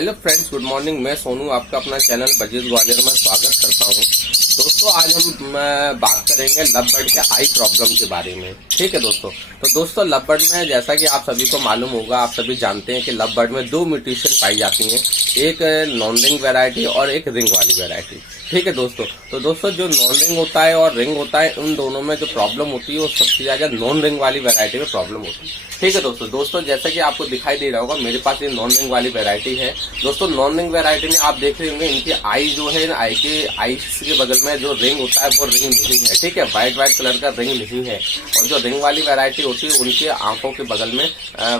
Hello friends, good morning. मैं सोनू, आपका अपना चैनल बजीत ग्वालियर में स्वागत करता हूं। दोस्तों, आज हम बात करेंगे लव बर्ड के आई प्रॉब्लम के बारे में। ठीक है दोस्तों। तो दोस्तों, लव बर्ड में जैसा कि आप सभी को मालूम होगा, आप सभी जानते हैं कि लव बर्ड में दो म्यूटेशन पाई जाती हैं, एक नॉन रिंग वेराइटी और एक रिंग वाली वेराइटी। ठीक है दोस्तों। तो दोस्तों, जो नॉन रिंग होता है और रिंग होता है, उन दोनों में जो प्रॉब्लम होती है वो सबसे ज्यादा नॉन रिंग वाली वेराइटी में प्रॉब्लम होती है। ठीक है दोस्तों, जैसा कि आपको दिखाई दे रहा होगा, मेरे पास ये नॉन रिंग वाली वेराइटी है। दोस्तों, नॉन रिंग वेराइटी में आप देख रहे होंगे, इनकी आई जो है, आई के बगल में जो रिंग होता है वो रिंग नहीं है। ठीक है, व्हाइट कलर का रिंग नहीं है। और जो रिंग वाली वेराइटी होती है, उनके आंखों के बगल में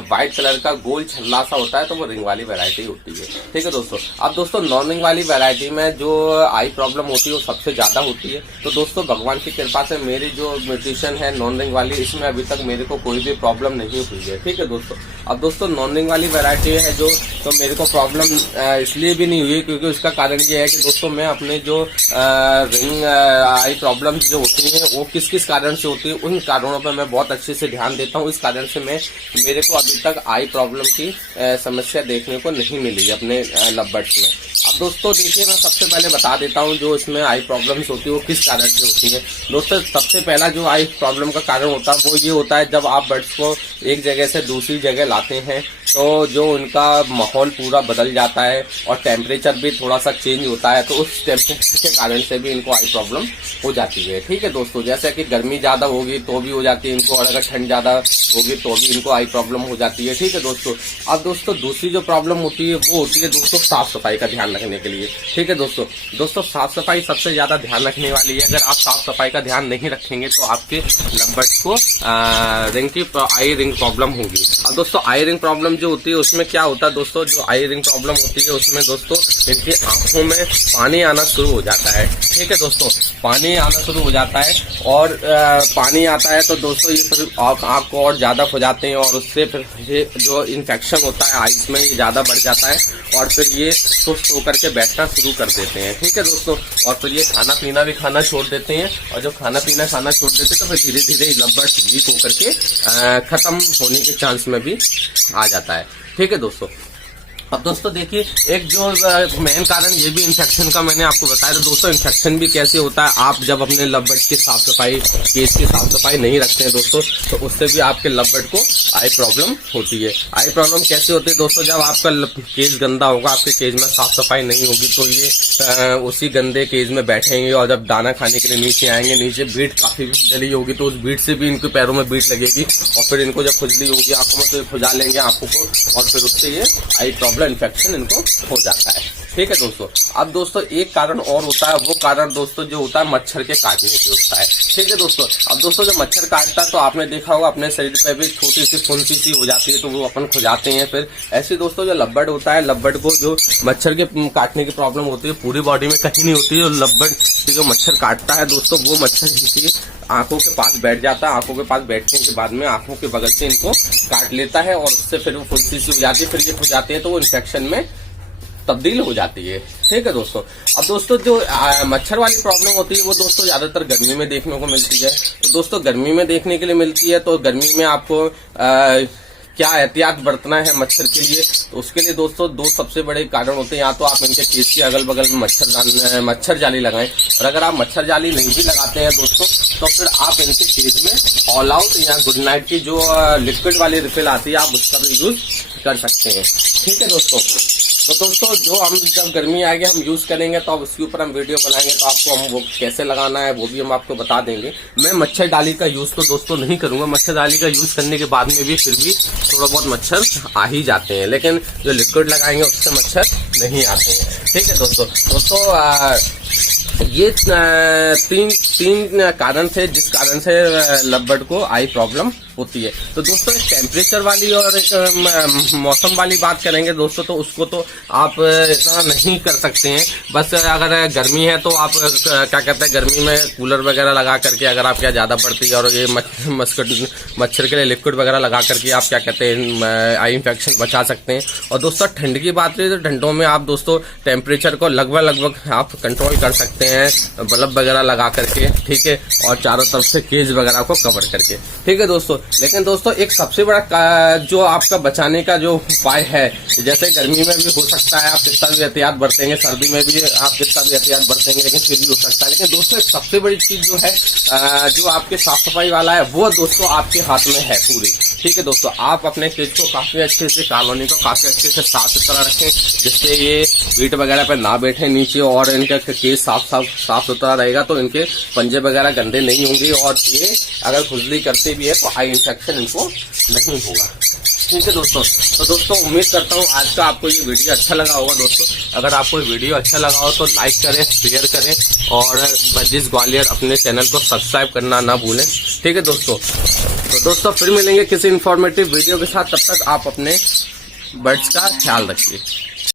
व्हाइट कलर का गोल छल्ला सा होता है, तो वो रिंग वाली वेराइटी होती है। ठीक है दोस्तों। अब दोस्तों, नॉन रिंग वाली वेराइटी में जो आई प्रॉब्लम होती है वो सबसे ज्यादा होती है। तो दोस्तों, भगवान की कृपा से मेरी जो म्यूटेशन है नॉन रिंग वाली, इसमें अभी तक मेरे को कोई भी प्रॉब्लम नहीं हुई है। ठीक है दोस्तों। अब दोस्तों, नॉन रिंग वाली वेराइटी है जो, तो मेरे को प्रॉब्लम इसलिए भी नहीं हुई क्योंकि उसका कारण ये है कि दोस्तों, मैं अपने जो रिंग आई प्रॉब्लम जो होती है वो किस किस कारण से होती है, उन कारणों पर मैं बहुत अच्छे से ध्यान देता हूँ। इस कारण से मेरे को अभी तक आई प्रॉब्लम की समस्या देखने को नहीं मिली अपने लव बर्ड्स में। अब दोस्तों देखिए, मैं सबसे पहले बता देता हूँ जो इसमें आई प्रॉब्लम्स होती है वो किस कारण से होती है। दोस्तों, सबसे पहला जो आई प्रॉब्लम का कारण होता है वो ये होता है, जब आप बर्ड्स को एक जगह से दूसरी जगह लाते हैं तो जो उनका माहौल पूरा बदल जाता है और टेम्परेचर भी थोड़ा सा चेंज होता है, तो उस टेम्परेचर के कारण से भी इनको आई प्रॉब्लम हो जाती है। ठीक है दोस्तों। जैसे कि गर्मी ज्यादा होगी तो भी हो जाती है इनको, और अगर ठंड ज्यादा होगी तो भी इनको आई प्रॉब्लम हो जाती है। ठीक है दोस्तों। अब दोस्तों, दूसरी जो प्रॉब्लम होती है वो होती है दोस्तों साफ सफाई का ध्यान रखने के लिए। ठीक है दोस्तों, साफ सफाई सबसे ज्यादा ध्यान रखने वाली है। अगर आप साफ सफाई का ध्यान नहीं रखेंगे तो आपके लव बर्ड्स को आई रिंग प्रॉब्लम होगी। अब दोस्तों, आई रिंग प्रॉब्लम जो होती है उसमें क्या होता है दोस्तों, जो आई रिंग प्रॉब्लम होती है उसमें दोस्तों इनकी आंखों में पानी आना शुरू हो जाता है। ठीक है दोस्तों, पानी आना शुरू हो जाता है, और पानी आता है तो दोस्तों ये फिर आंख को और ज्यादा हो जाते हैं, और उससे फिर ये जो इन्फेक्शन होता है आइस में ये ज्यादा बढ़ जाता है, और फिर ये सुस्त होकर के बैठना शुरू कर देते हैं। ठीक है दोस्तों। और फिर ये खाना पीना भी खाना छोड़ देते हैं, और जब खाना पीना खाना छोड़ देते हैं तो फिर धीरे धीरे लव बर्ड्स वीक होकर के खत्म होने के चांस में भी आ जाता है। ठीक है दोस्तों। अब दोस्तों देखिए, एक जो मेन कारण ये भी इन्फेक्शन का मैंने आपको बताया। तो दोस्तों, इन्फेक्शन भी कैसे होता है, आप जब अपने लव बर्ड की साफ सफाई, केज की साफ सफाई नहीं रखते हैं दोस्तों, तो उससे भी आपके लव बर्ड को आई प्रॉब्लम होती है। आई प्रॉब्लम कैसे होती है दोस्तों, जब आपका केज गंदा होगा, आपके केज में साफ सफाई नहीं होगी, तो ये उसी गंदे केज में बैठेंगे, और जब दाना खाने के लिए नीचे आएंगे, नीचे बीट काफी जली होगी, तो उस बीट से भी इनके पैरों में बीट लगेगी, और फिर इनको जब खुजली होगी आंखों में, तो ये खुजा लेंगे आंखों को, और फिर उससे ये आई प्रॉब्लम इन्फेक्शन इनको हो जाता है। ठीक है दोस्तों। अब दोस्तों, एक कारण और होता है, वो कारण दोस्तों जो होता है मच्छर के काटने से होता है। ठीक है दोस्तों। अब दोस्तों, जब मच्छर काटता है तो आपने देखा होगा अपने शरीर पे भी छोटी सी फुंसी सी हो जाती है, तो वो अपन खुजाते हैं। फिर ऐसे दोस्तों, जो लव बर्ड होता है, लव बर्ड को जो मच्छर के काटने की प्रॉब्लम होती है पूरी बॉडी में कहीं नहीं होती है, और लव बर्ड से जो मच्छर काटता है दोस्तों, वो मच्छर इनकी आंखों के पास बैठ जाता है। आंखों के पास बैठने के बाद में आंखों के बगल से इनको काट लेता है, और उससे फिर वो फुंसी सी हो जाती है, फिर ये हो जाते हैं, तो वो इन्फेक्शन में तब्दील हो जाती है। ठीक है दोस्तों। अब दोस्तों, जो मच्छर वाली प्रॉब्लम होती है वो दोस्तों ज्यादातर गर्मी में देखने को मिलती है। तो दोस्तों, गर्मी में देखने के लिए मिलती है, तो गर्मी में आपको क्या एहतियात बरतना है मच्छर के लिए, तो उसके लिए दोस्तों दो सबसे बड़े कारण होते हैं। या तो आप इनके केज के अगल बगल में मच्छर जाली लगाएं, और अगर आप मच्छर जाली नहीं भी लगाते हैं दोस्तों, तो फिर आप इनके केज में ऑल आउट या गुड नाइट की जो लिक्विड वाली रिफिल आती है, आप उसका भी यूज कर सकते हैं। ठीक है दोस्तों। तो दोस्तों, जो हम जब गर्मी आएगी हम यूज करेंगे, तो अब उसके ऊपर हम वीडियो बनाएंगे, तो आपको हम वो कैसे लगाना है वो भी हम आपको बता देंगे। मैं मच्छर डाली का यूज तो दोस्तों नहीं करूंगा। मच्छर डाली का यूज करने के बाद में भी फिर भी थोड़ा बहुत मच्छर आ ही जाते हैं, लेकिन जो लिक्विड लगाएंगे उससे मच्छर नहीं आते हैं। ठीक है दोस्तों। ये तीन कारण थे जिस कारण से लव बर्ड को आई प्रॉब्लम होती है। तो दोस्तों, एक टेम्परेचर वाली और एक मौसम वाली बात करेंगे दोस्तों, तो उसको तो आप इतना नहीं कर सकते हैं। बस अगर गर्मी है तो आप क्या कहते हैं, गर्मी में कूलर वगैरह लगा करके, अगर आप क्या ज्यादा पड़ती है, और ये मच्छर के लिए लिक्विड वगैरह लगा करके आप क्या कहते हैं आई इन्फेक्शन बचा सकते हैं। और दोस्तों, ठंड की बात करें तो ठंडों में आप दोस्तों टेम्परेचर को लगभग आप कंट्रोल कर सकते हैं। हैं बल्ब वगैरह लगा करके, ठीक है, और चारों तरफ से केज वगैरह को कवर करके, ठीक है दोस्तों। लेकिन दोस्तों एक सबसे बड़ा जो आपका बचाने का जो उपाय है, जैसे गर्मी में भी हो सकता है आप कितना भी एहतियात बरतेंगे, सर्दी में भी आप कितना भी एहतियात बरतेंगे, लेकिन फिर भी हो सकता है। लेकिन दोस्तों एक सबसे बड़ी चीज जो है जो आपके साफ सफाई वाला है, वो दोस्तों आपके हाथ में है पूरी, ठीक है दोस्तों। आप अपने केज को काफी अच्छे से, कॉलोनी को काफी अच्छे से साफ सुथरा रखें, जिससे ये वीट वगैरह पे ना बैठे नीचे, और इनका केज साफ सुथरा रहेगा तो इनके पंजे वगैरह गंदे नहीं होंगे, और ये अगर खुजली करते भी है तो आई इन्फेक्शन इनको नहीं होगा, ठीक है दोस्तों। तो दोस्तों उम्मीद करता हूँ आज का आपको ये वीडियो अच्छा लगा होगा दोस्तों। अगर आपको ये वीडियो अच्छा लगा हो तो लाइक करें, शेयर करें, और बजिस ग्वालियर अपने चैनल को सब्सक्राइब करना ना भूलें, ठीक है दोस्तों। तो दोस्तों फिर मिलेंगे किसी इन्फॉर्मेटिव वीडियो के साथ, तब तक आप अपने बर्ड्स का ख्याल रखिए।